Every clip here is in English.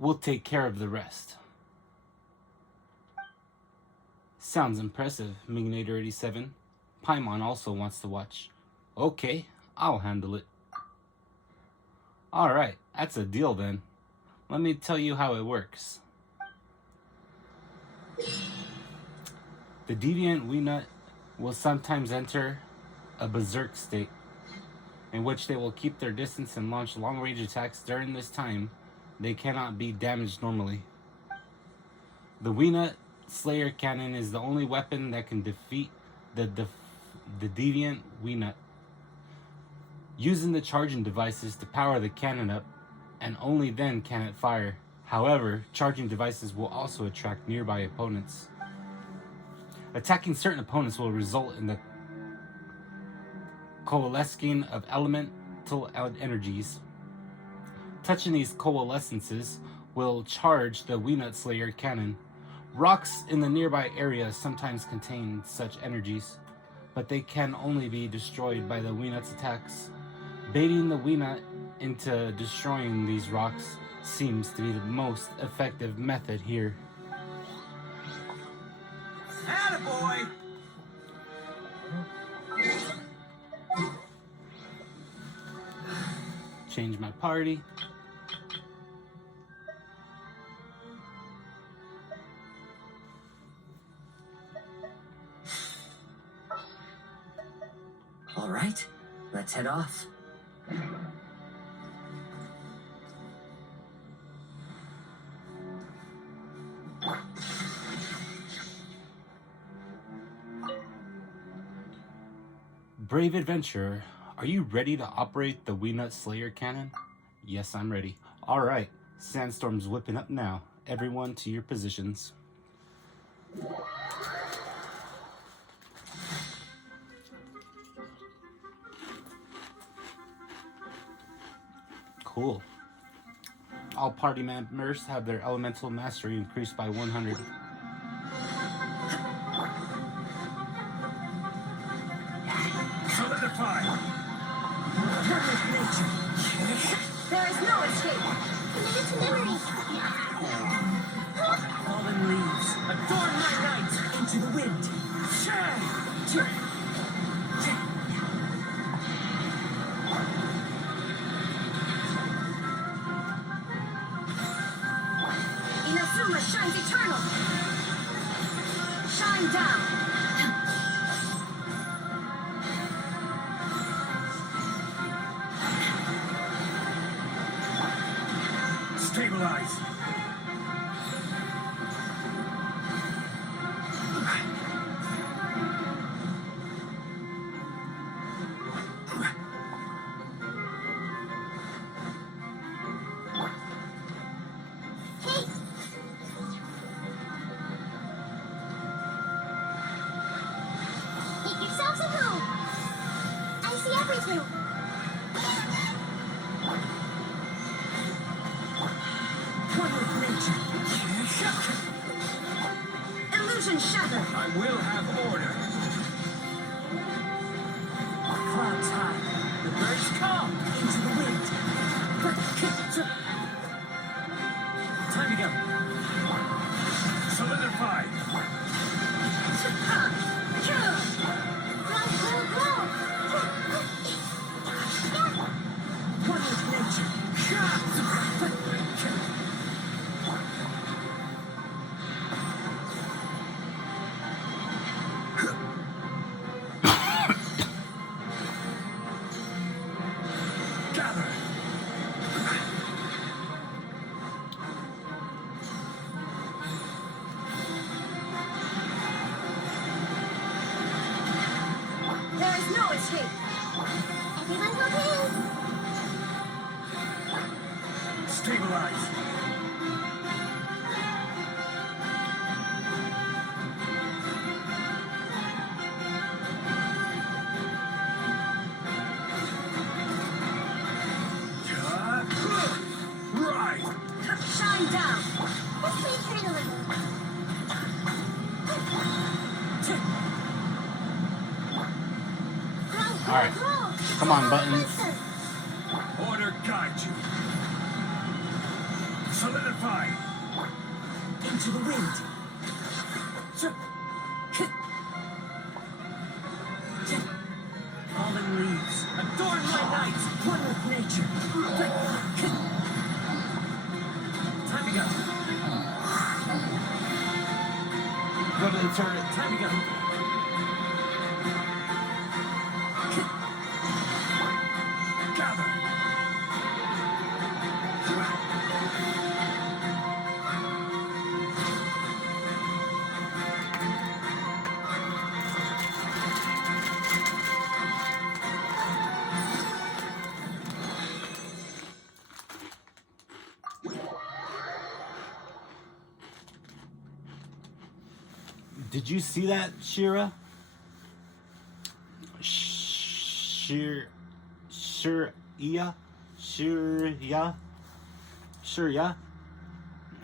we'll take care of the rest. Sounds impressive, mingonator87. Paimon also wants to watch. Okay, I'll handle it. Alright, that's a deal then. Let me tell you how it works. The deviant Weenut will sometimes enter a berserk state, in which they will keep their distance and launch long-range attacks. During this time, they cannot be damaged normally. The Weenut Slayer Cannon is the only weapon that can defeat the deviant Weenut. Using the charging devices to power the cannon up, and only then can it fire. However, charging devices will also attract nearby opponents. Attacking certain opponents will result in the coalescing of elemental energies. Touching these coalescences will charge the Weenut Slayer Cannon. Rocks in the nearby area sometimes contain such energies, but they can only be destroyed by the Weenut's attacks. Baiting the Weenut into destroying these rocks seems to be the most effective method here. Attaboy! Change my party. All right, let's head off. Brave adventurer, are you ready to operate the Weenut Slayer Cannon? Yes, I'm ready. Alright, Sandstorm's whipping up now. Everyone to your positions. Cool. All party members have their elemental mastery increased by 100. Solidify! Perfect nature! There is no escape. Committed to memory. Fallen leaves, adorn my night into the wind. Inazuma shines eternal. Shine down. Stabilize! Hey. Make yourselves at home. I see everything. One with nature. Illusion shattered. I will have order. Clouds high. The birds come into the wind. Time to go. Solidify. One with nature. Gather. There is no escape. Everyone go in. Stabilize. Right. Shine down. Let's play adrenaline. Grow, Alright. grow. Come on, buttons. Order guide you. Solidify. Into the wind. Fallen leaves, adorn my night. One with nature. Time to go. Go to the turret. Time to go. Gather. Did you see that, Shira? Shirya?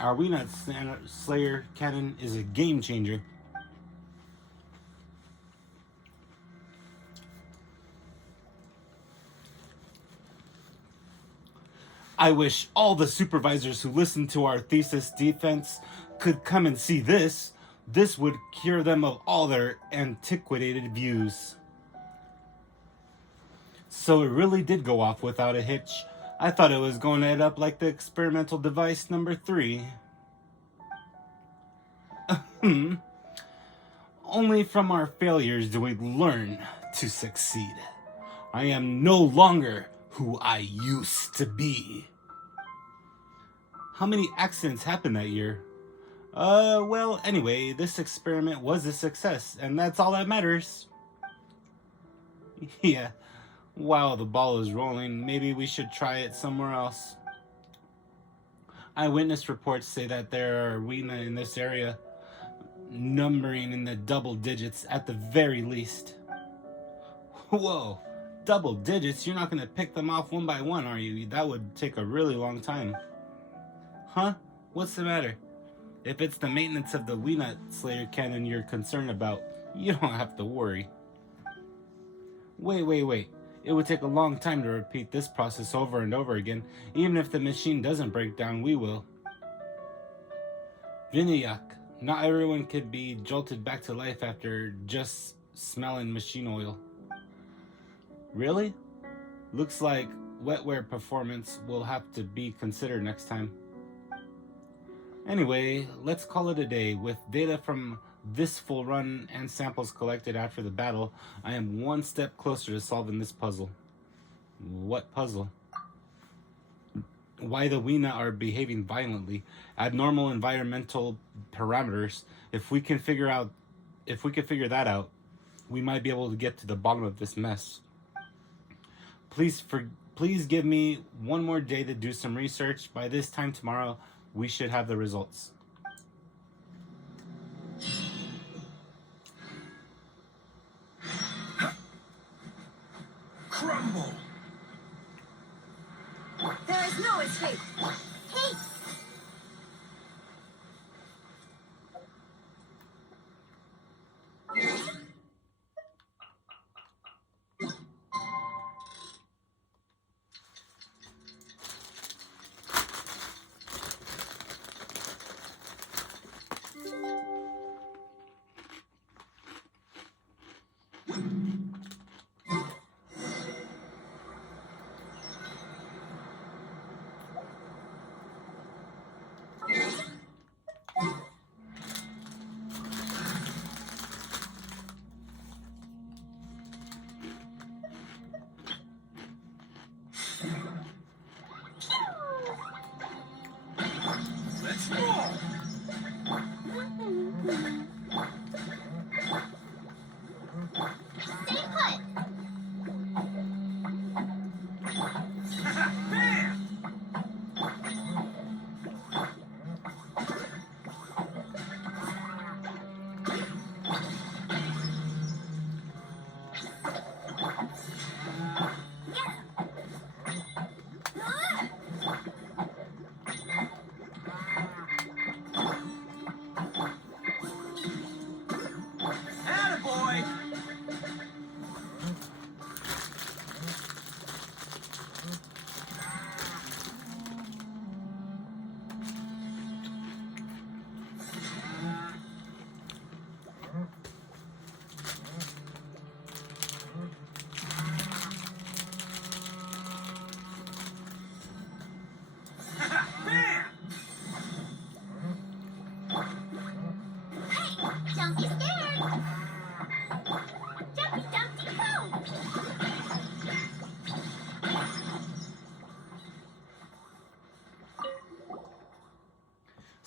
Our Weenut Slayer cannon is a game changer. I wish all the supervisors who listen to our thesis defense could come and see this. This would cure them of all their antiquated views. So it really did go off without a hitch. I thought it was going to end up like the experimental device number 3. Only from our failures do we learn to succeed. I am no longer who I used to be. How many accidents happened that year? Well, anyway, this experiment was a success, and that's all that matters. Yeah, while the ball is rolling, maybe we should try it somewhere else. Eyewitness reports say that there are Weena in this area, numbering in the double digits at the very least. Whoa, double digits? You're not going to pick them off one by one, are you? That would take a really long time. Huh? What's the matter? If it's the maintenance of the Weenut Slayer cannon you're concerned about, you don't have to worry. Wait. It would take a long time to repeat this process over and over again. Even if the machine doesn't break down, we will. Vinayak, not everyone could be jolted back to life after just smelling machine oil. Really? Looks like wetware performance will have to be considered next time. Anyway, let's call it a day. With data from this full run and samples collected after the battle, I am one step closer to solving this puzzle. What puzzle? Why the Weena are behaving violently, abnormal environmental parameters. If we can figure that out, we might be able to get to the bottom of this mess. Please give me one more day to do some research. By this time tomorrow, we should have the results. Crumble. There is no escape. Hey!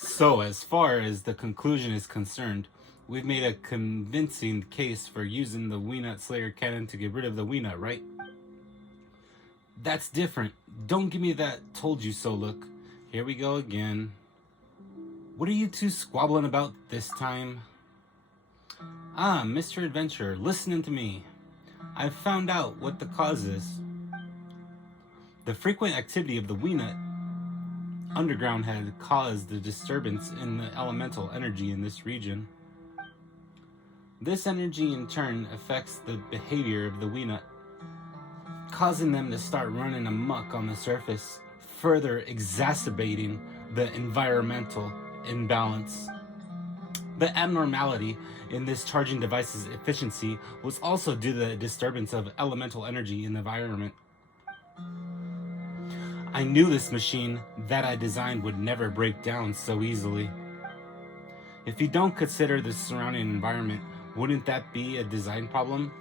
So, as far as the conclusion is concerned, we've made a convincing case for using the Weenut Slayer cannon to get rid of the Weenut, right? That's different. Don't give me that told you so look. Here we go again. What are you two squabbling about this time? Ah, Mr. Adventurer, listening to me. I've found out what the cause is. The frequent activity of the Weenut underground had caused the disturbance in the elemental energy in this region. This energy in turn affects the behavior of the Weenut, causing them to start running amok on the surface, further exacerbating the environmental imbalance. The abnormality in this charging device's efficiency was also due to the disturbance of elemental energy in the environment. I knew this machine that I designed would never break down so easily. If you don't consider the surrounding environment, wouldn't that be a design problem?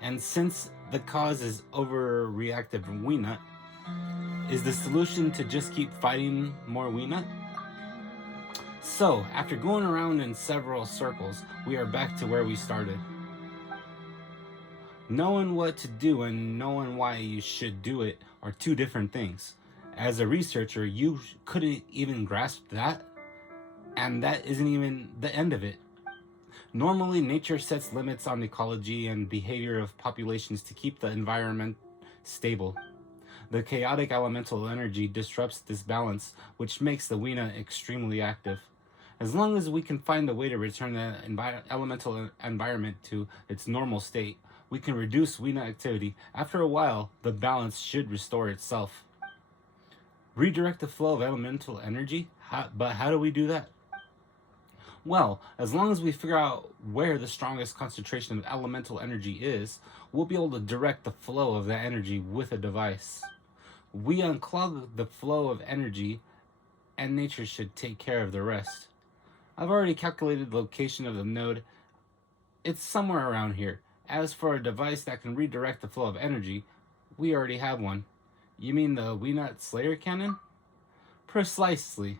And since the cause is overreactive Weenut, is the solution to just keep fighting more Weenut? So, after going around in several circles, we are back to where we started. Knowing what to do and knowing why you should do it are two different things. As a researcher, you couldn't even grasp that, and that isn't even the end of it. Normally, nature sets limits on ecology and behavior of populations to keep the environment stable. The chaotic elemental energy disrupts this balance, which makes the Weenut extremely active. As long as we can find a way to return the elemental environment to its normal state, we can reduce Weenut activity. After a while, the balance should restore itself. Redirect the flow of elemental energy? But how do we do that? Well, as long as we figure out where the strongest concentration of elemental energy is, we'll be able to direct the flow of that energy with a device. We unclog the flow of energy, and nature should take care of the rest. I've already calculated the location of the node. It's somewhere around here. As for a device that can redirect the flow of energy, we already have one. You mean the Weenut Slayer cannon? Precisely.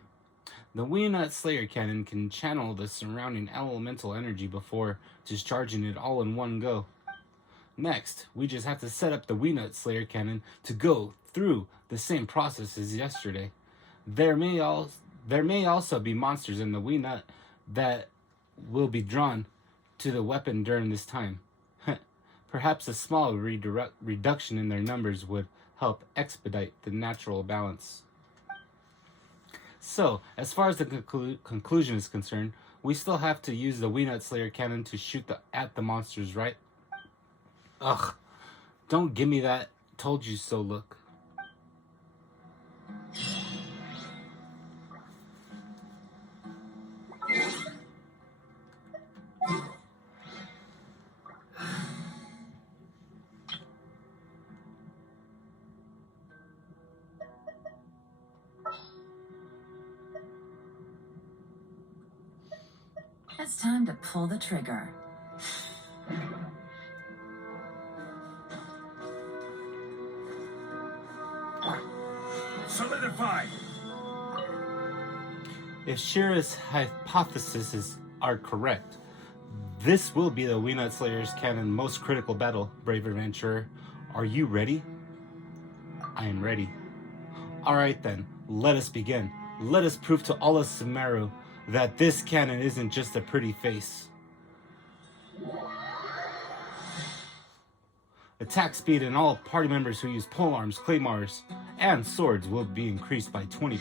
The Weenut Slayer cannon can channel the surrounding elemental energy before discharging it all in one go. Next, we just have to set up the Weenut Slayer cannon to go through the same process as yesterday. There may also be monsters in the Weenut that will be drawn to the weapon during this time. Perhaps a small reduction in their numbers would help expedite the natural balance. So, as far as the conclusion is concerned, we still have to use the Weenut Slayer cannon to shoot at the monsters, right? Ugh, don't give me that told you so look. It's time to pull the trigger. Solidify! If Shira's hypotheses are correct, this will be the Weenut Slayer's cannon most critical battle, brave adventurer. Are you ready? I am ready. Alright then, let us begin. Let us prove to all of Sumeru that this cannon isn't just a pretty face. Attack speed and all party members who use polearms, claymores, and swords will be increased by 20%.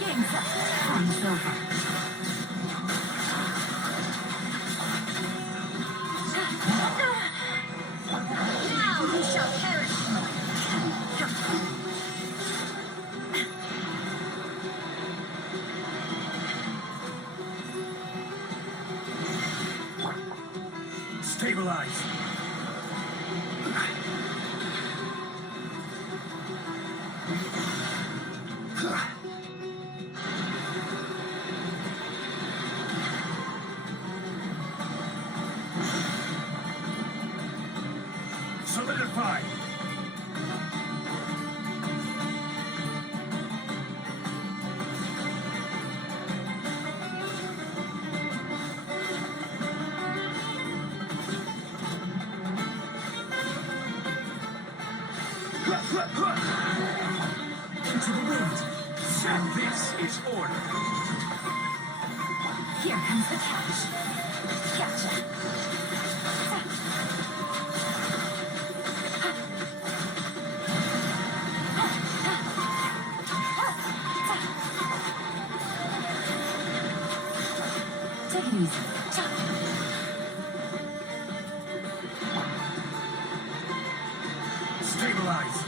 Game's up. Time's over. Now you shall perish. Stabilize! Solidify! Into the wind. This is order. Here comes the catch. Gotcha. Take it easy. Stabilize.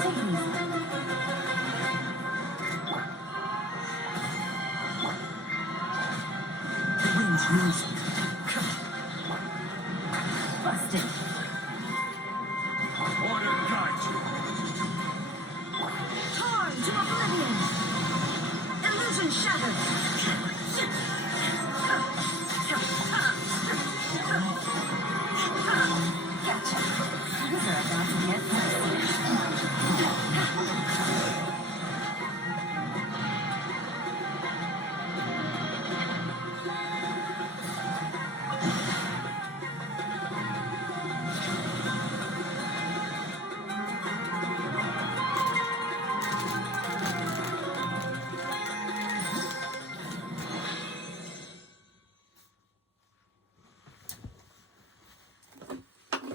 Take it easy. The wind's losing. Busted. Order guides you. Torn to oblivion. Illusion shattered. Gotcha. These are about to get messy.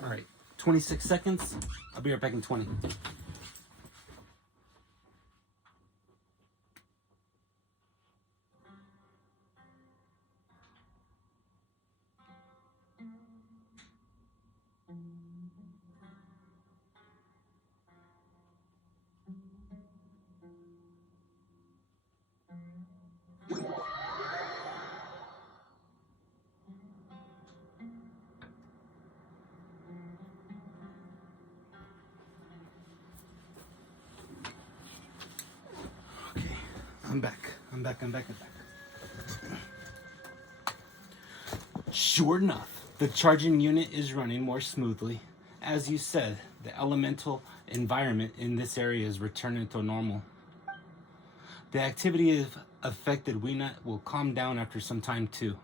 All right, 26 seconds. I'll be right back in 20. Okay, I'm back. I'm back. Sure enough, the charging unit is running more smoothly. As you said, the elemental environment in this area is returning to normal. The activity of affected Weenut will calm down after some time too.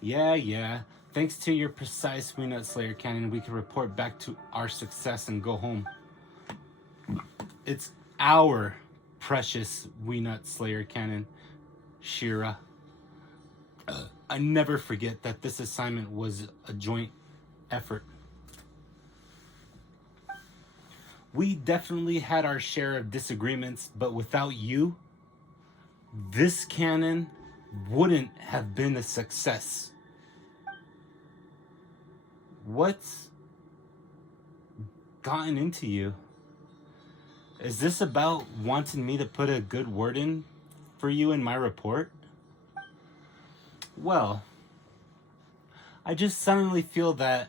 Yeah. Thanks to your precise Weenut Slayer cannon, we can report back to our success and go home. It's our precious Weenut Slayer cannon, Shira. I never forget that this assignment was a joint effort. We definitely had our share of disagreements, but without you, this cannon wouldn't have been a success. What's gotten into you? Is this about wanting me to put a good word in for you in my report? Well, I just suddenly feel that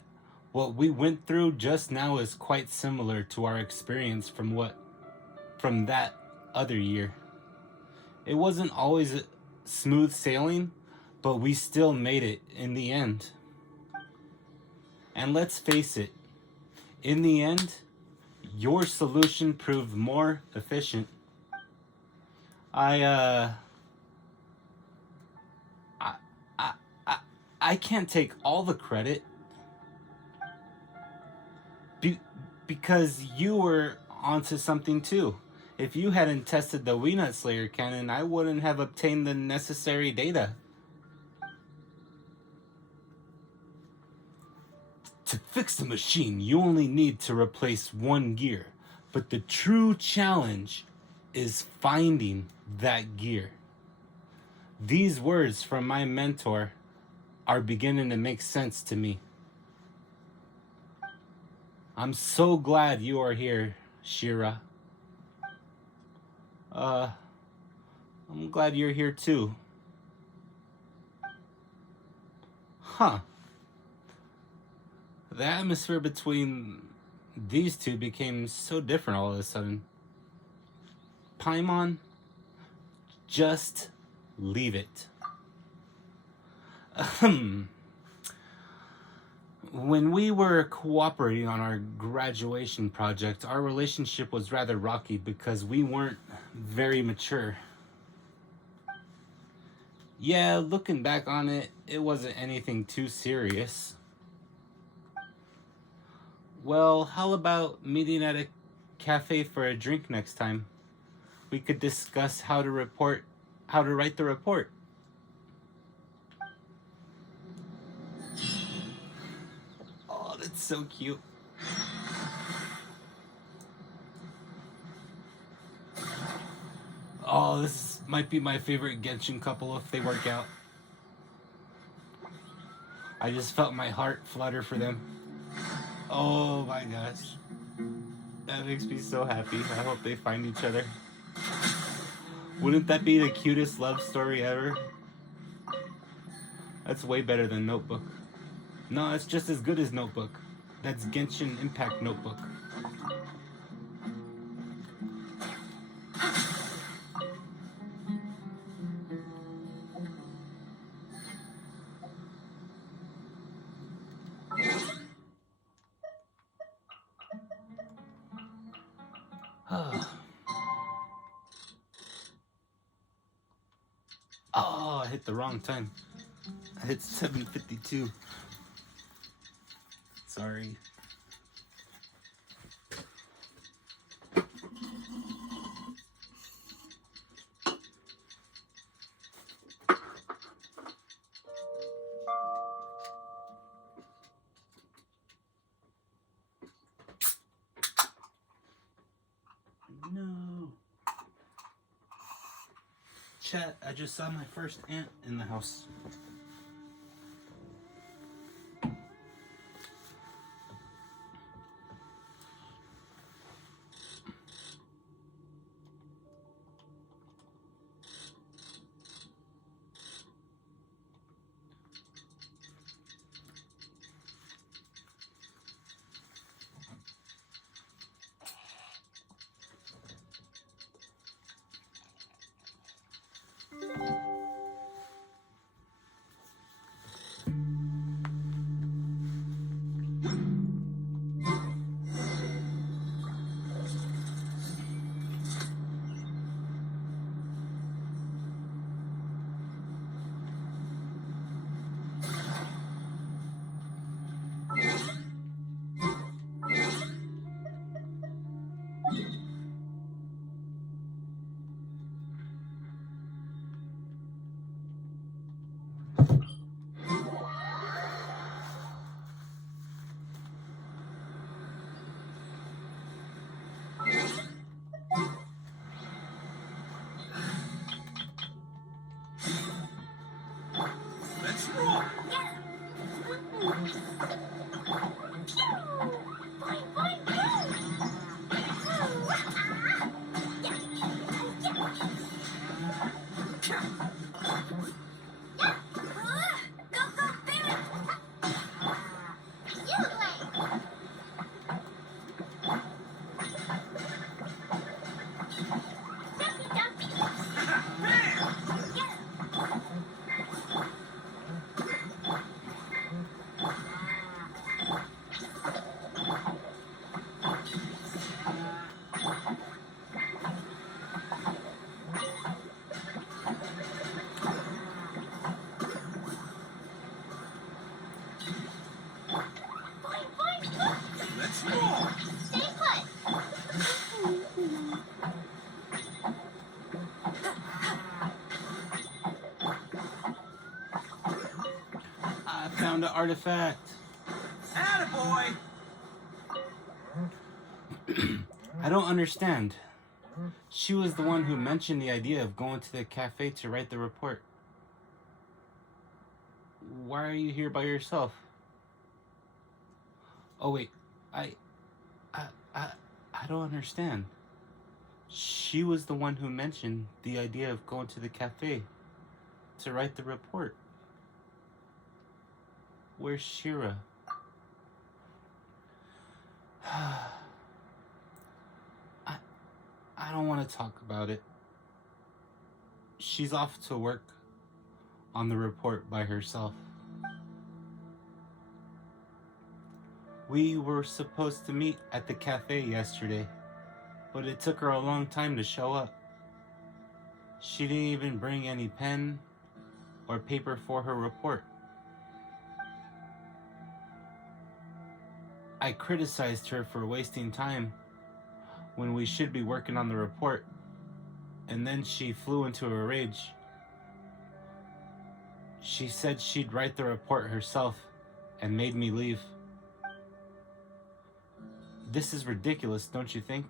what we went through just now is quite similar to our experience from that other year. It wasn't always smooth sailing, but we still made it in the end. And let's face it, in the end, your solution proved more efficient. I can't take all the credit because you were onto something too. If you hadn't tested the Weenut Slayer cannon, I wouldn't have obtained the necessary data. To fix the machine, you only need to replace one gear. But the true challenge is finding that gear. These words from my mentor are beginning to make sense to me. I'm so glad you are here, Shira. I'm glad you're here too. Huh. The atmosphere between these two became so different all of a sudden. Paimon just Leave it. When we were cooperating on our graduation project, our relationship was rather rocky because we weren't very mature. Yeah, looking back on it, it wasn't anything too serious. Well, how about meeting at a cafe for a drink next time? We could discuss how to write the report. Oh, that's so cute. Oh, this might be my favorite Genshin couple if they work out. I just felt my heart flutter for them. Oh my gosh. That makes me so happy. I hope they find each other. Wouldn't that be the cutest love story ever? That's way better than Notebook. No, it's just as good as Notebook. That's Genshin Impact Notebook. Oh, I hit the wrong time. I hit 7:52. Sorry. No. Chat, I just saw my first ant in the house. Let's roll. Let's roll. Stay put. I found an artifact. Attaboy. I don't understand. She was the one who mentioned the idea of going to the cafe to write the report. Why are you here by yourself? Oh wait, I, I, I, I don't understand. She was the one who mentioned the idea of going to the cafe to write the report. Where's Shira? I don't want to talk about it. she's off to work on the report by herself. We were supposed to meet at the cafe yesterday, but it took her a long time to show up. She didn't even bring any pen or paper for her report. I criticized her for wasting time when we should be working on the report, and then she flew into a rage. She said she'd write the report herself and made me leave. This is ridiculous, don't you think?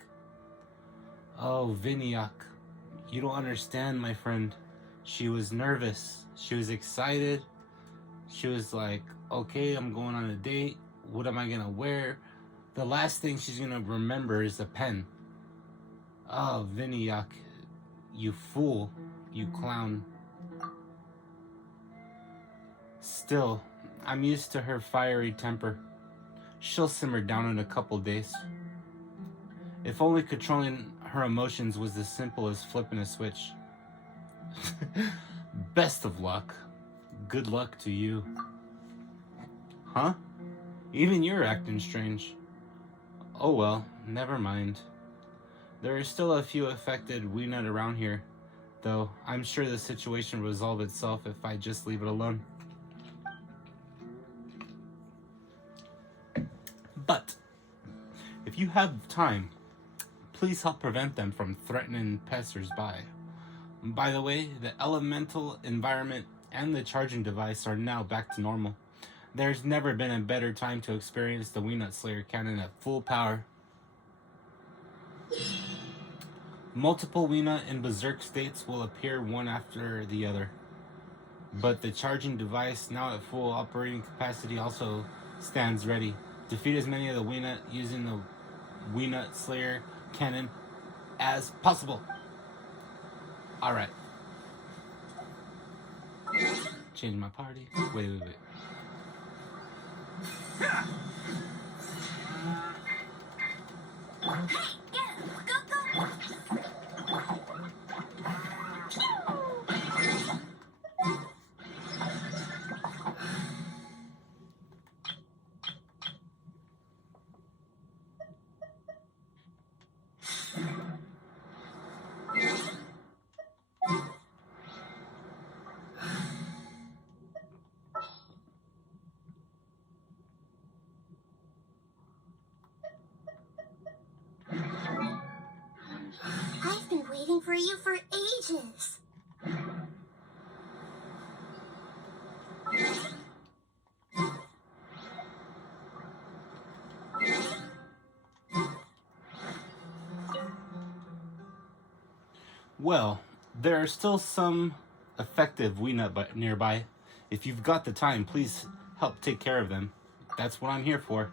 Oh, Viniak, you don't understand, my friend. She was nervous. She was excited. She was like, okay, I'm going on a date. What am I gonna wear? The last thing she's gonna remember is a pen. Oh, Viniak, you fool, you clown. Still, I'm used to her fiery temper. She'll simmer down in a couple days. If only controlling her emotions was as simple as flipping a switch. Best of luck. Good luck to you. Huh? Even you're acting strange. Oh well, never mind. There are still a few affected Weenut around here, though I'm sure the situation will resolve itself if I just leave it alone. But if you have time, please help prevent them from threatening passers-by. By the way, the elemental environment and the charging device are now back to normal. There's never been a better time to experience the Weenut Slayer cannon at full power. Multiple Weenut in berserk states will appear one after the other. But the charging device, now at full operating capacity, also stands ready. Defeat as many of the Weenut using the Weenut Slayer cannon as possible. Alright. Change my party. Wait. I've been waiting for you for ages. Well, there are still some effective Weenut nearby. If you've got the time, please help take care of them. That's what I'm here for.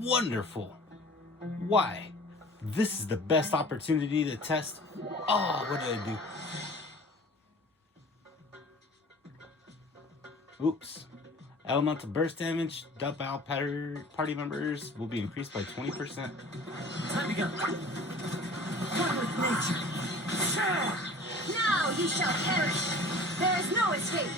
Wonderful. Why? This is the best opportunity to test. Oh, what did I do? Oops. Elemental burst damage, dump out party members will be increased by 20%. Time to go. One with nature. Now you shall perish. There is no escape.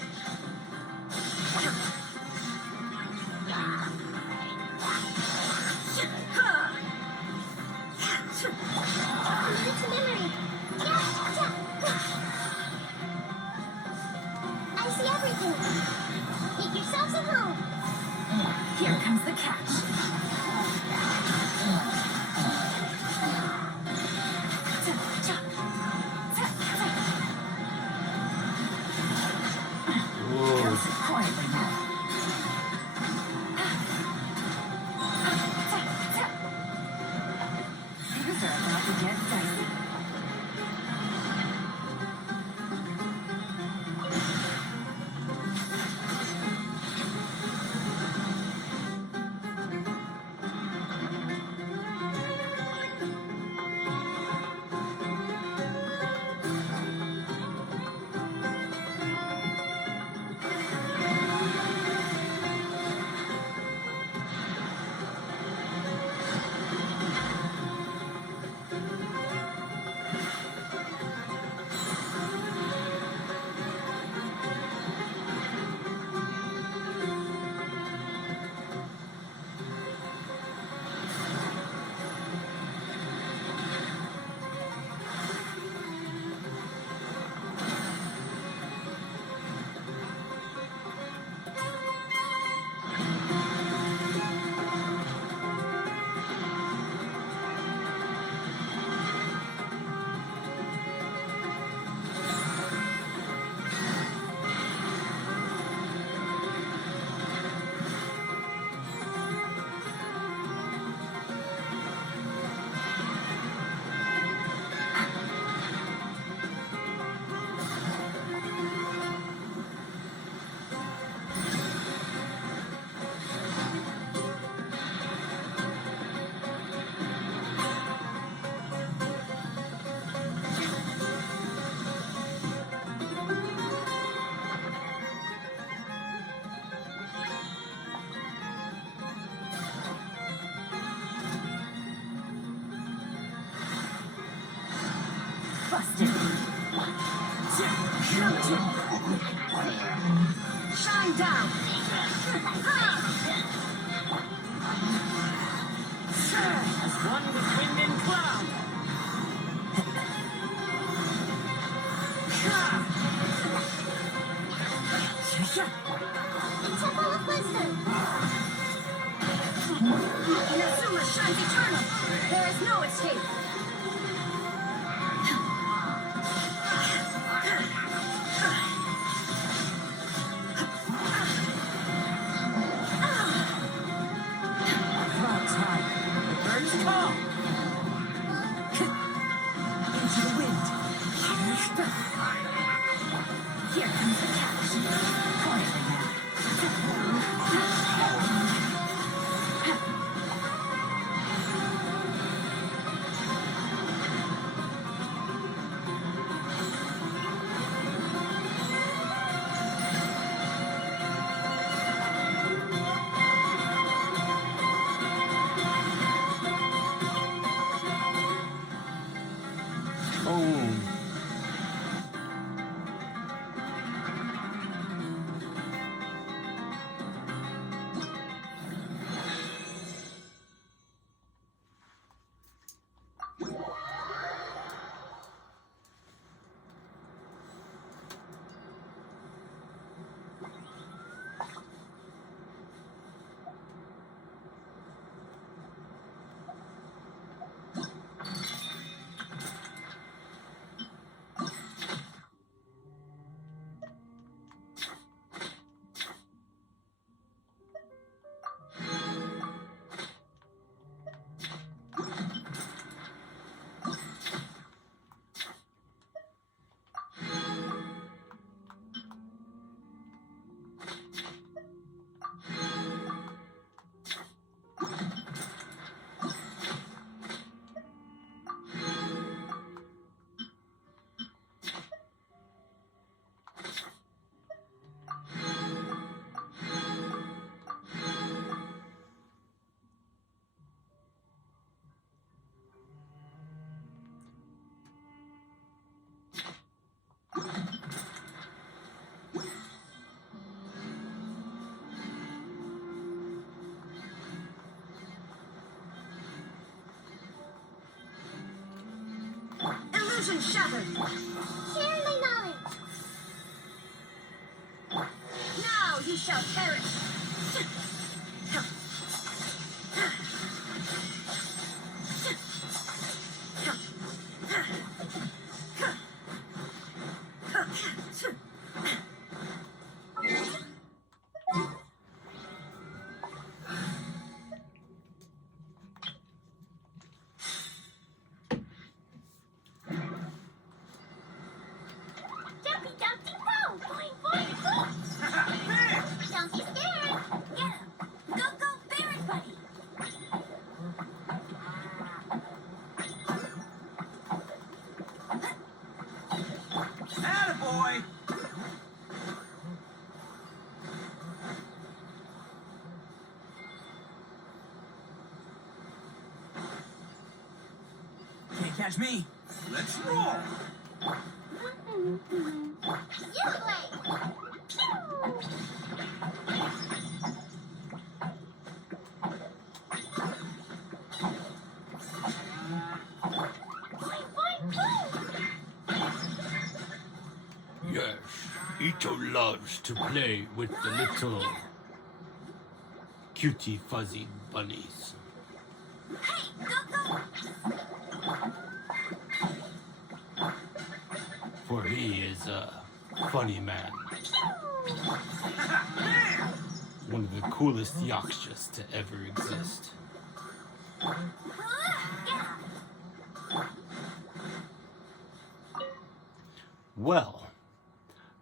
It's memory. I see everything. Make yourselves at home. Here comes the catch. Whoa. Quietly now. Things are about to get dicey. Come to. Shine down. As one with wind and cloud. Temple of Wisdom. Inazuma shines eternal. There is no escape. Cloud time. The birds call. Into the wind. Here comes the catch. Quietly now. Boom. Illusion shattered. Share my knowledge. Now you shall perish. Jumpy, jumpy, go! Boing, boing, boing! Don't be scared! Get him! Go, go, Barret Buddy! Attaboy! Can't catch me. Let's roll. You play! Boing, boing, boing! Yes, Ito loves to play with the little cutie fuzzy bunnies. Hey, go, go! For he is a funny man. One of the coolest yakshas to ever exist. Well,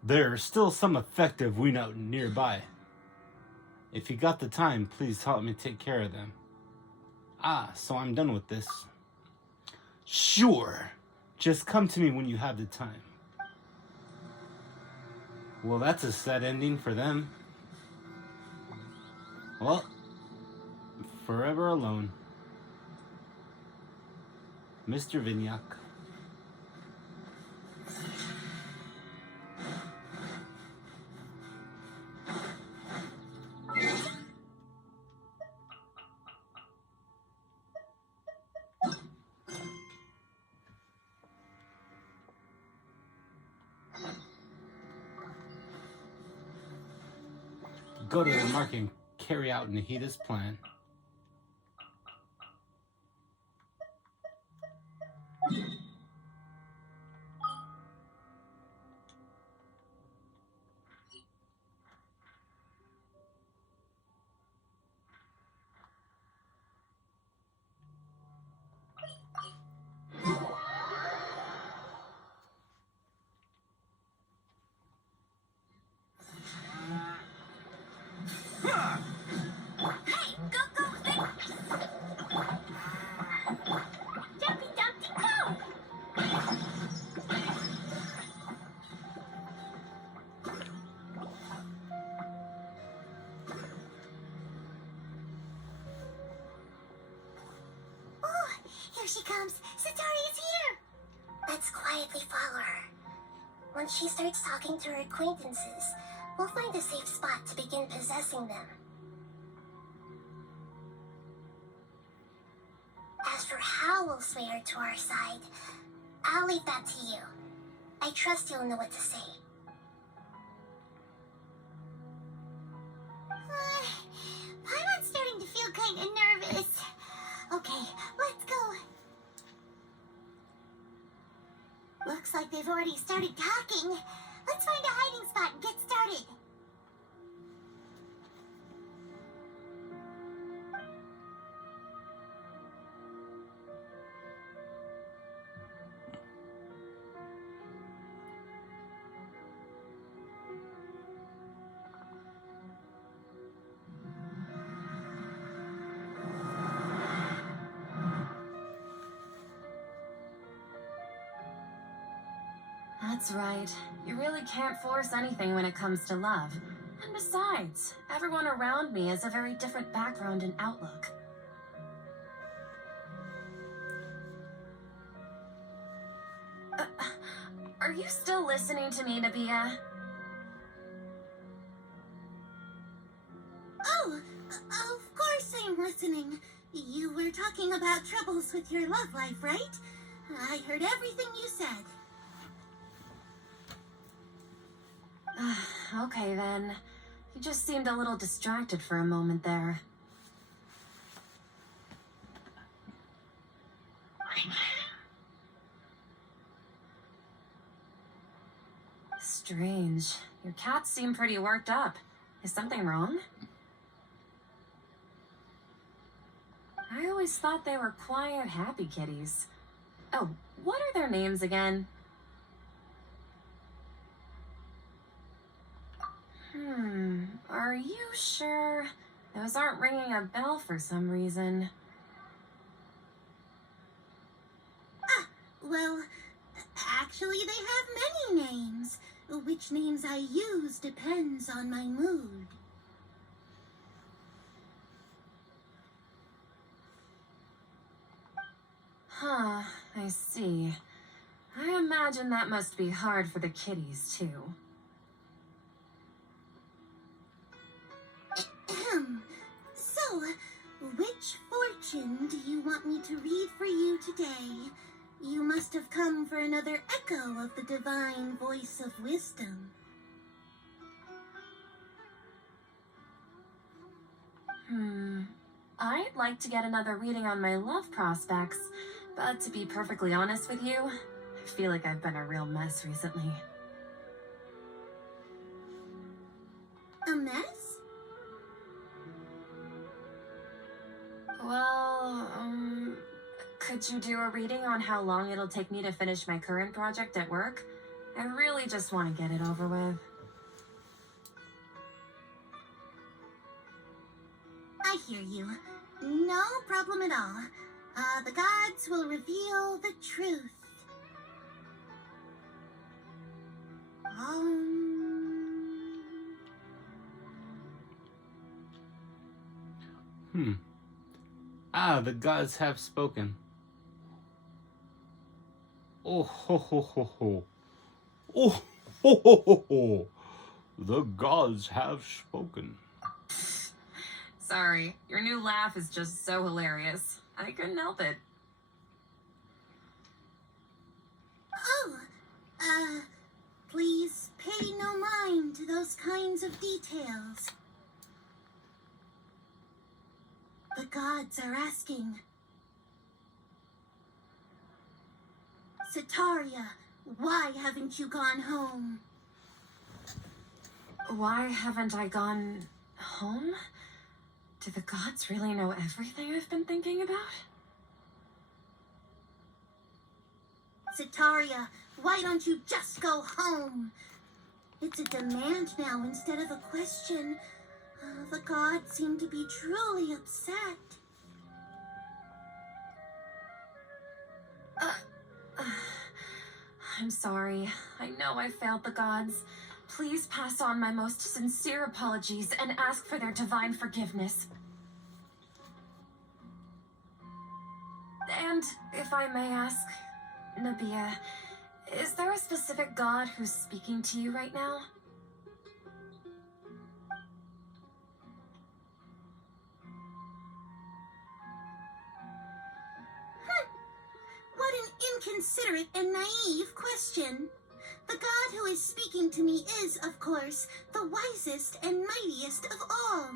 there are still some effective Ween out nearby. If you got the time, please help me take care of them. Ah, so I'm done with this. Sure. Just come to me when you have the time. Well, that's a sad ending for them. Well, forever alone. Mr. Vignac. go to the market and carry out Nahida's plan. Hey, go, fix! Jumpy, Dumpty, go! Oh, here she comes. Satari is here. Let's quietly follow her. Once she starts talking to her acquaintances, we'll find a safe spot to begin possessing them. As for how we'll sway her to our side, I'll leave that to you. I trust you'll know what to say. Paimon's starting to feel kind of nervous. Okay, let's go. Looks like they've already started talking. Let's find a hiding spot and get started. That's right. You really can't force anything when it comes to love. And besides, everyone around me has a very different background and outlook. Are you still listening to me, Nabia? Oh, of course I'm listening. You were talking about troubles with your love life, right? I heard everything you said. Okay then. You just seemed a little distracted for a moment there. Strange. Your cats seem pretty worked up. Is something wrong? I always thought they were quiet, happy kitties. Oh, what are their names again? Are you sure? Those aren't ringing a bell for some reason. Well, actually they have many names. Which names I use depends on my mood. Huh, I see. I imagine that must be hard for the kitties, too. So, which fortune do you want me to read for you today? You must have come for another echo of the divine voice of wisdom. I'd like to get another reading on my love prospects, but to be perfectly honest with you, I feel like I've been a real mess recently. A mess? Well, could you do a reading on how long it'll take me to finish my current project at work? I really just want to get it over with. I hear you. No problem at all. The gods will reveal the truth. The gods have spoken. Oh ho ho ho ho. Oh ho ho ho ho. The gods have spoken. Sorry, your new laugh is just so hilarious. I couldn't help it. Please pay no mind to those kinds of details. gods are asking. Sitaria, why haven't you gone home? Why haven't I gone home? Do the gods really know everything I've been thinking about? Sitaria, why don't you just go home? It's a demand now instead of a question. The gods seem to be truly upset. I'm sorry. I know I failed the gods. Please pass on my most sincere apologies and ask for their divine forgiveness. And if I may ask, Nabia, is there a specific god who's speaking to you right now? What an inconsiderate and naive question. The god who is speaking to me is, of course, the wisest and mightiest of all,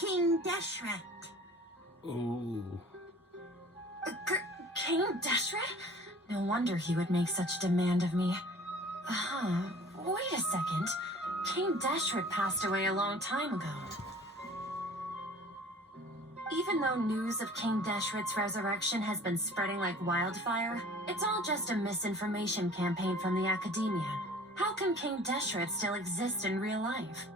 King Deshret. Ooh. King Deshret? No wonder he would make such demand of me. Wait a second. King Deshret passed away a long time ago. Even though news of King Deshret's resurrection has been spreading like wildfire, it's all just a misinformation campaign from the academia. How can King Deshret still exist in real life?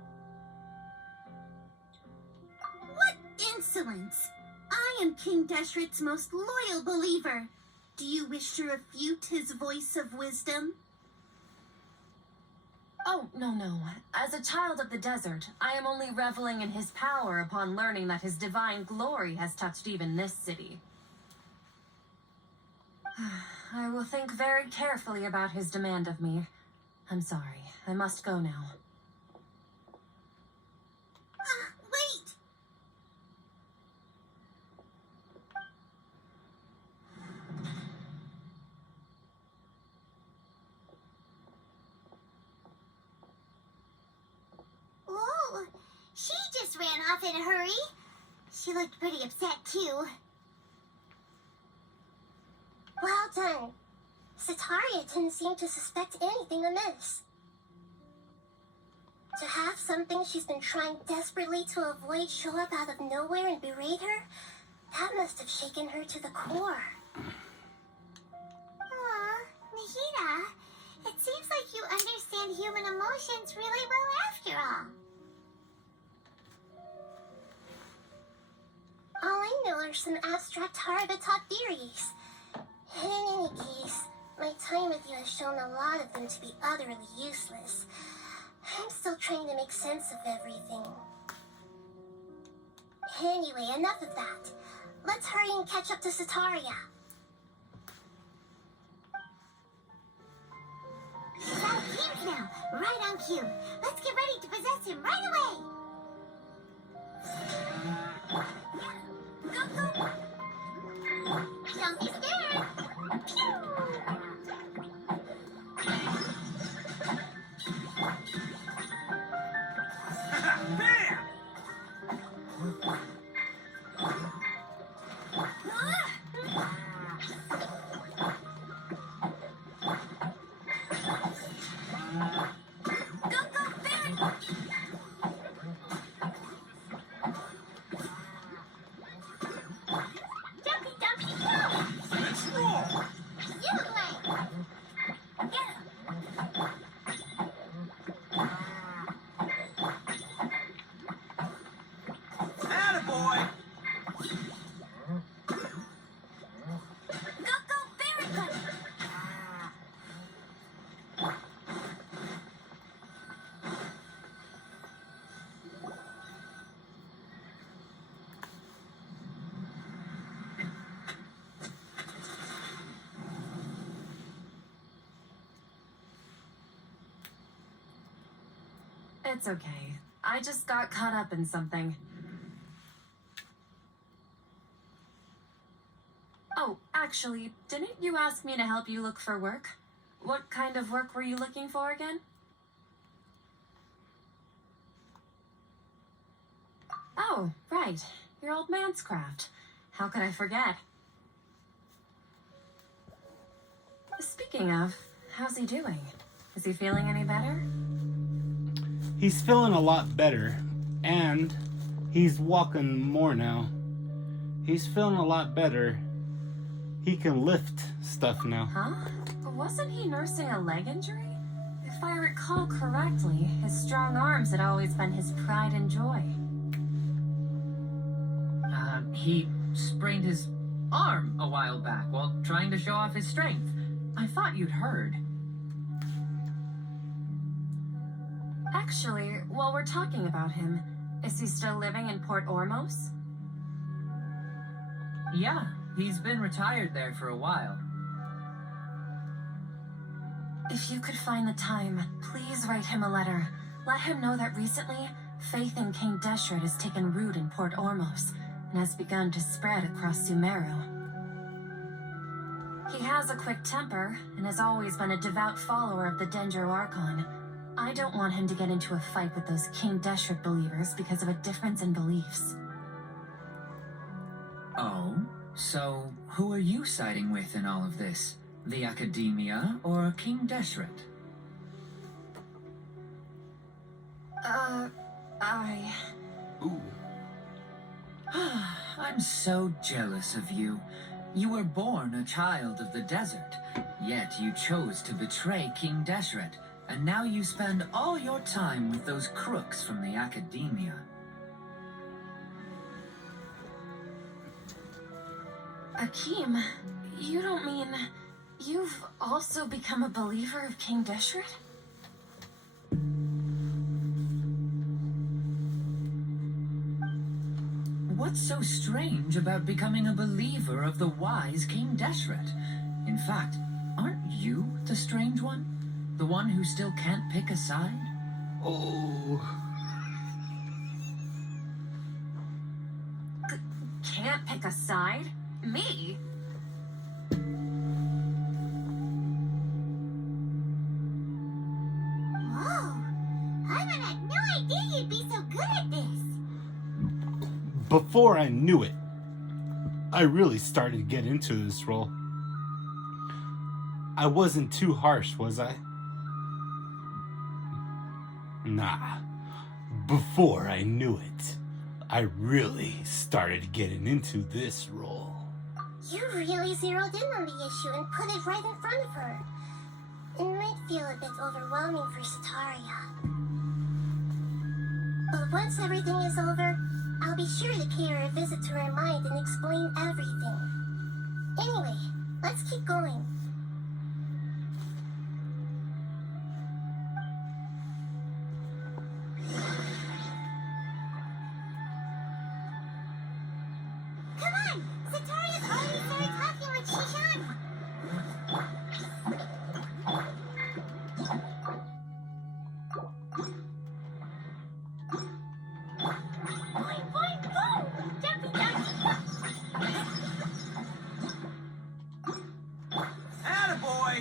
What insolence! I am King Deshret's most loyal believer. Do you wish to refute his voice of wisdom? Oh, no. As a child of the desert, I am only reveling in his power upon learning that his divine glory has touched even this city. I will think very carefully about his demand of me. I'm sorry. I must go now. Wait! Oh, she just ran off in a hurry. She looked pretty upset, too. Well done. Sitaria didn't seem to suspect anything amiss. To have something she's been trying desperately to avoid show up out of nowhere and berate her, that must have shaken her to the core. Aw, Nahida, it seems like you understand human emotions really well after all. All I know are some abstract Harabatop theories. And in any case, my time with you has shown a lot of them to be utterly useless. I'm still trying to make sense of everything. Anyway, enough of that. Let's hurry and catch up to Sitaria. He's out of here now, right on cue. Let's get ready to possess him right away. Go. Don't be scared. Pew! It's okay. I just got caught up in something. Oh, actually, didn't you ask me to help you look for work? What kind of work were you looking for again? Oh, right. Your old man's craft. How could I forget? Speaking of, how's he doing? Is he feeling any better? He's feeling a lot better, and he's walking more now. He's feeling a lot better. He can lift stuff now. Huh? Wasn't he nursing a leg injury? If I recall correctly, his strong arms had always been his pride and joy. He sprained his arm a while back while trying to show off his strength. I thought you'd heard. Actually, while we're talking about him, is he still living in Port Ormos? Yeah, he's been retired there for a while. If you could find the time, please write him a letter. Let him know that recently, faith in King Deshret has taken root in Port Ormos and has begun to spread across Sumeru. He has a quick temper and has always been a devout follower of the Dendro Archon. I don't want him to get into a fight with those King Deshret believers because of a difference in beliefs. Oh? So, who are you siding with in all of this? The Academia or King Deshret? Ooh. I'm so jealous of you. You were born a child of the desert, yet you chose to betray King Deshret, and now you spend all your time with those crooks from the Academia. Akeem, you don't mean you've also become a believer of King Deshret? What's so strange about becoming a believer of the wise King Deshret? In fact, aren't you the strange one? The one who still can't pick a side? Oh. Can't pick a side? Me? Whoa! I would have no idea you'd be so good at this. Before I knew it, I really started to get into this role. I wasn't too harsh, was I? Nah. Before I knew it, I really started getting into this role. You really zeroed in on the issue and put it right in front of her. It might feel a bit overwhelming for Sataria. But once everything is over, I'll be sure to pay her a visit to her mind and explain everything. Anyway, let's keep going. Come on! Sataria's already started talking with Shishan! Boing, boing, boom! Jumpy, jumpy, Attaboy!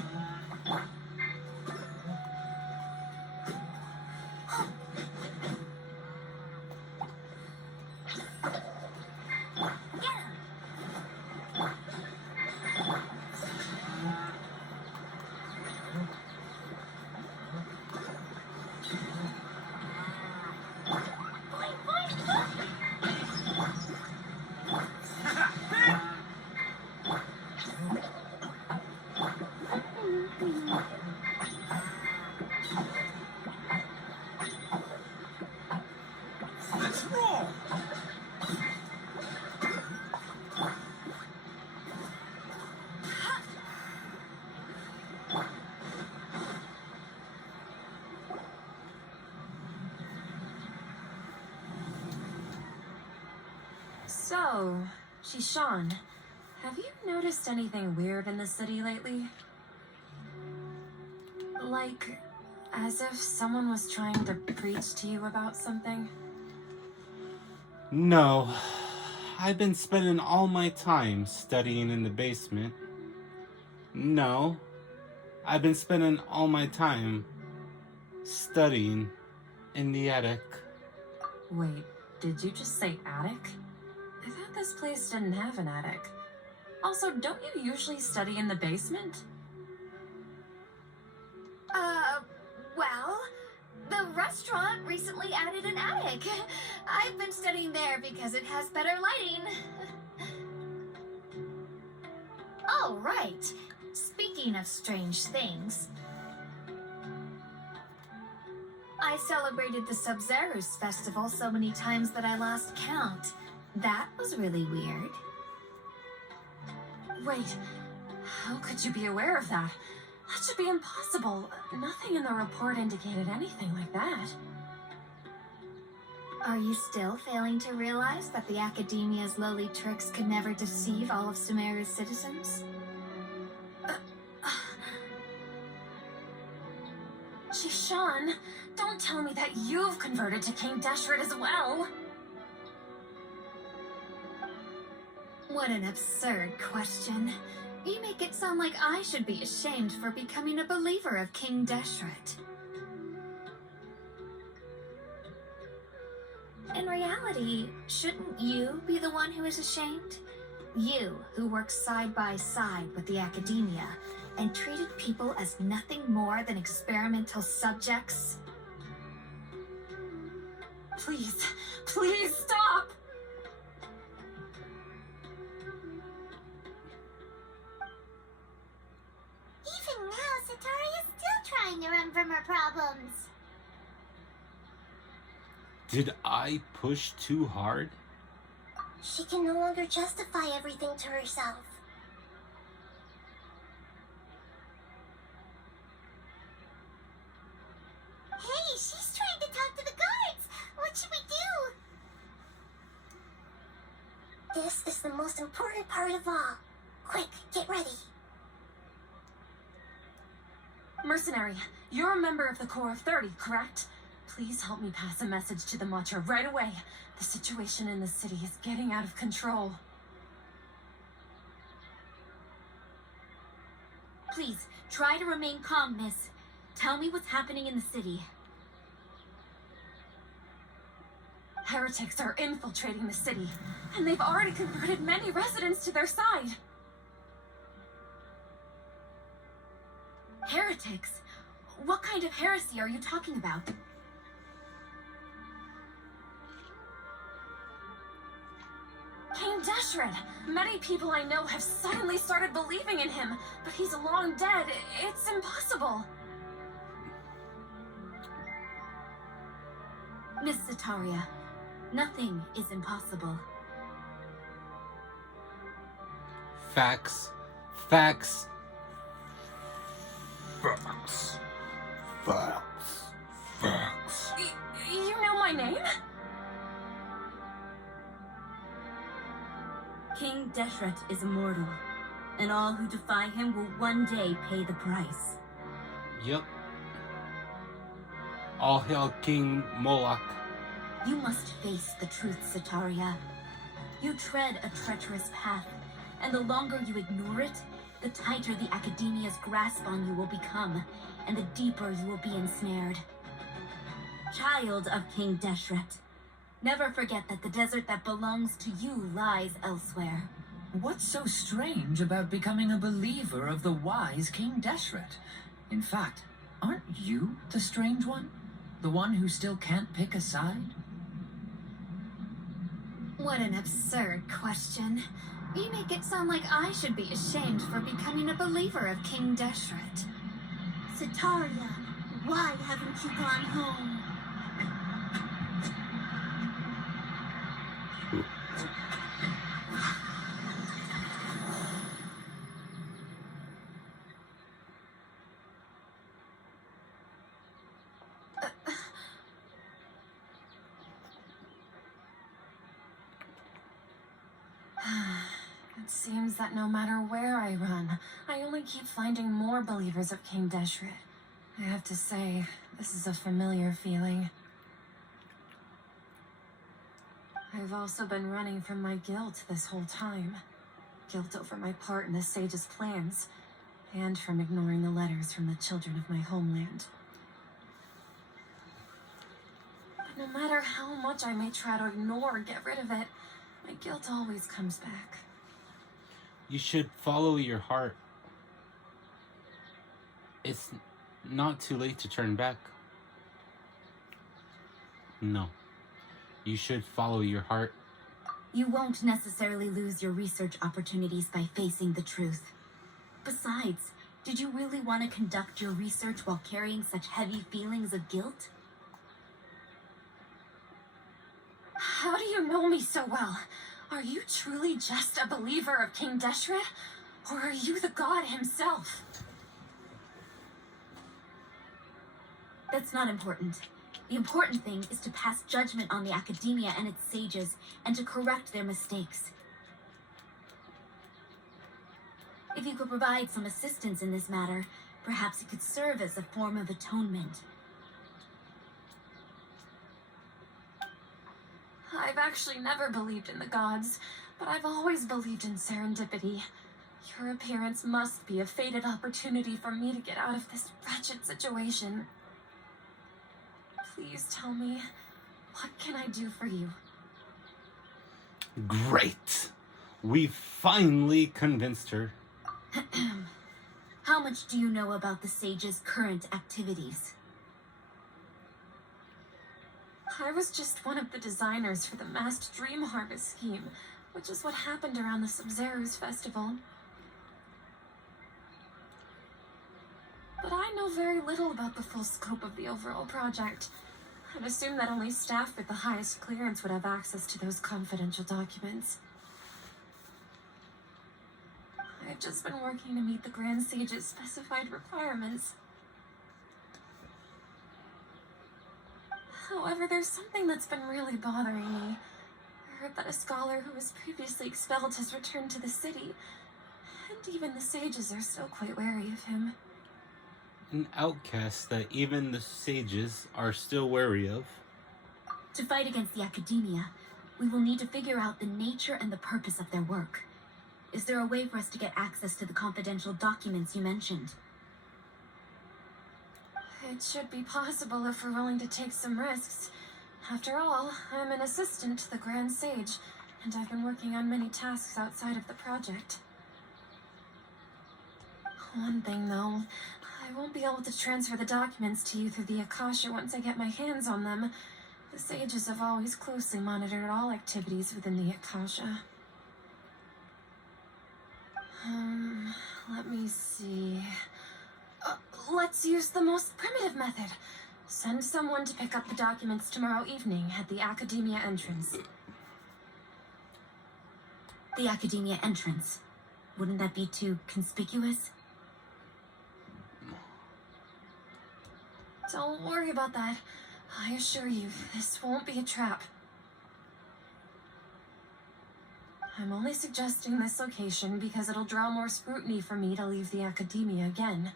boing, boing, boom! Let's roll! So, Shishan, have you noticed anything weird in the city lately? Like, as if someone was trying to preach to you about something? No. I've been spending all my time studying in the basement. No. I've been spending all my time studying in the attic. Wait, did you just say attic? I thought like this place didn't have an attic. Also, don't you usually study in the basement? Well, the restaurant recently added an attic. I've been studying there because it has better lighting. Oh, right. Speaking of strange things, I celebrated the Sub-Zerus festival so many times that I lost count. That was really weird. Wait, how could you be aware of that? That should be impossible. Nothing in the report indicated anything like that. Are you still failing to realize that the Academia's lowly tricks could never deceive all of Sumeru's citizens? Shishan, don't tell me that you've converted to King Deshret as well. What an absurd question. You make it sound like I should be ashamed for becoming a believer of King Deshret. In reality, shouldn't you be the one who is ashamed? You, who works side by side with the Academia and treated people as nothing more than experimental subjects? Please, please stop! Even now, Satari is still trying to run from her problems. Did I push too hard? She can no longer justify everything to herself. Hey, she's trying to talk to the guards! What should we do? This is the most important part of all. Quick, get ready. Mercenary, you're a member of the Corps of 30, correct? Please help me pass a message to the Watcher right away. The situation in the city is getting out of control. Please, try to remain calm, miss. Tell me what's happening in the city. Heretics are infiltrating the city, and they've already converted many residents to their side. Heretics? What kind of heresy are you talking about? King Deshret! Many people I know have suddenly started believing in him, but he's long dead. It's impossible. Miss Zetaria, nothing is impossible. Facts. Facts. Facts. Facts. Facts. You know my name? King Deshret is immortal, and all who defy him will one day pay the price. Yep. All hail King Moloch. You must face the truth, Zetaria. You tread a treacherous path, and the longer you ignore it, the tighter the Academia's grasp on you will become, and the deeper you will be ensnared. Child of King Deshret, never forget that the desert that belongs to you lies elsewhere. What's so strange about becoming a believer of the wise King Deshret? In fact, aren't you the strange one? The one who still can't pick a side? What an absurd question. You make it sound like I should be ashamed for becoming a believer of King Deshret. Zetaria, why haven't you gone home? It seems that no matter where I run, I only keep finding more believers of King Deshret. I have to say, this is a familiar feeling. I've also been running from my guilt this whole time. Guilt over my part in the Sage's plans, and from ignoring the letters from the children of my homeland. But no matter how much I may try to ignore or get rid of it, my Guilt always comes back. You should follow your heart. It's not too late to turn back. No. You should follow your heart. You won't necessarily lose your research opportunities by facing the truth. Besides, did you really want to conduct your research while carrying such heavy feelings of guilt? How do you know me so well? Are you truly just a believer of King Deshret? Or are you the god himself? That's not important. The important thing is to pass judgment on the academia and its sages, and to correct their mistakes. If you could provide some assistance in this matter, perhaps it could serve as a form of atonement. I've actually never believed in the gods, but I've always believed in serendipity. Your appearance must be a fated opportunity for me to get out of this wretched situation. Please tell me, what can I do for you? Great! We finally convinced her. How much do you know about the sage's current activities? I was just one of the designers for the masked dream harvest scheme, which is what happened around the Sub-Zero's festival. But I know very little about the full scope of the overall project. I'd assume that only staff with the highest clearance would have access to those confidential documents. I've just been working to meet the Grand Sage's specified requirements. However, there's something that's been really bothering me. I heard that a scholar who was previously expelled has returned to the city, and even the sages are still quite wary of him. An outcast that even the sages are still wary of. To fight against the academia, we will need to figure out the nature and the purpose of their work. Is there a way for us to get access to the confidential documents you mentioned? It should be possible if we're willing to take some risks. After all, I'm an assistant to the Grand Sage, and I've been working on many tasks outside of the project. One thing, though, I won't be able to transfer the documents to you through the Akasha once I get my hands on them. The sages have always closely monitored all activities within the Akasha. Let me see. Let's use the most primitive method. Send someone to pick up the documents tomorrow evening at the Academia entrance. The academia entrance. Wouldn't that be too conspicuous? Don't worry about that. I assure you, this won't be a trap. I'm only suggesting this location because it'll draw more scrutiny for me to leave the Academia again.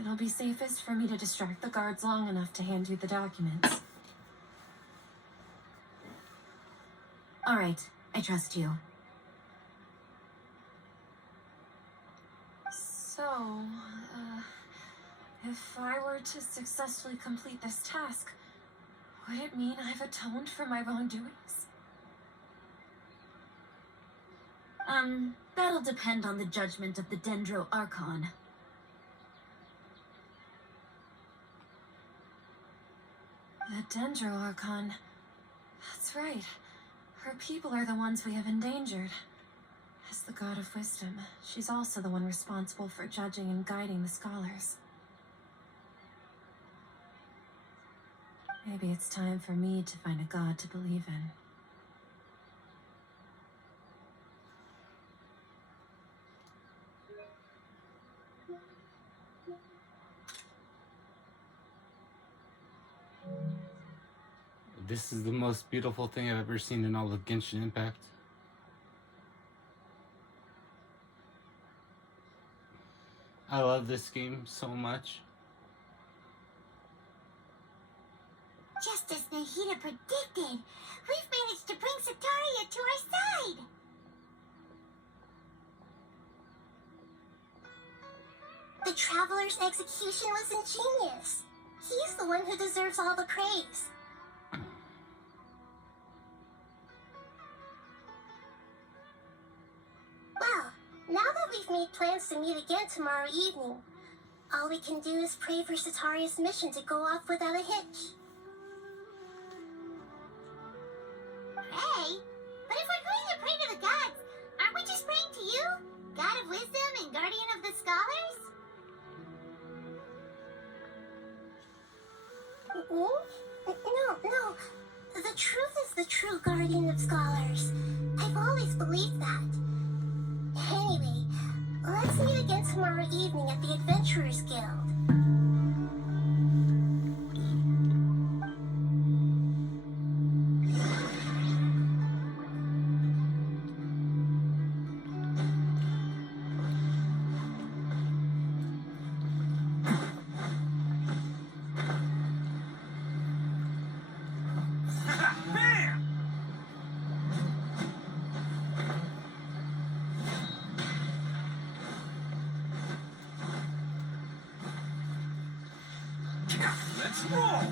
It'll be safest for me to distract the guards long enough to hand you the documents. All right, I trust you. So, if I were to successfully complete this task, would it mean I've atoned for my wrongdoings? That'll depend on the judgment of the Dendro Archon. The Dendro Archon. That's right. Her people are the ones we have endangered. As the god of wisdom, she's also the one responsible for judging and guiding the scholars. Maybe it's time for me to find a god to believe in. This is the most beautiful thing I've ever seen in all of Genshin Impact. I love this game so much. Just as Nahida predicted, we've managed to bring Sataria to our side. The Traveler's execution was ingenious. He's the one who deserves all the praise. made plans to meet again tomorrow evening. All we can do is pray for Sataria's mission to go off without a hitch. Pray? But if we're going to pray to the gods, aren't we just praying to you? God of wisdom and guardian of the scholars? No. The truth is the true guardian of scholars. I've always believed that. Anyway, let's meet again tomorrow evening at the Adventurers Guild. Let's roll!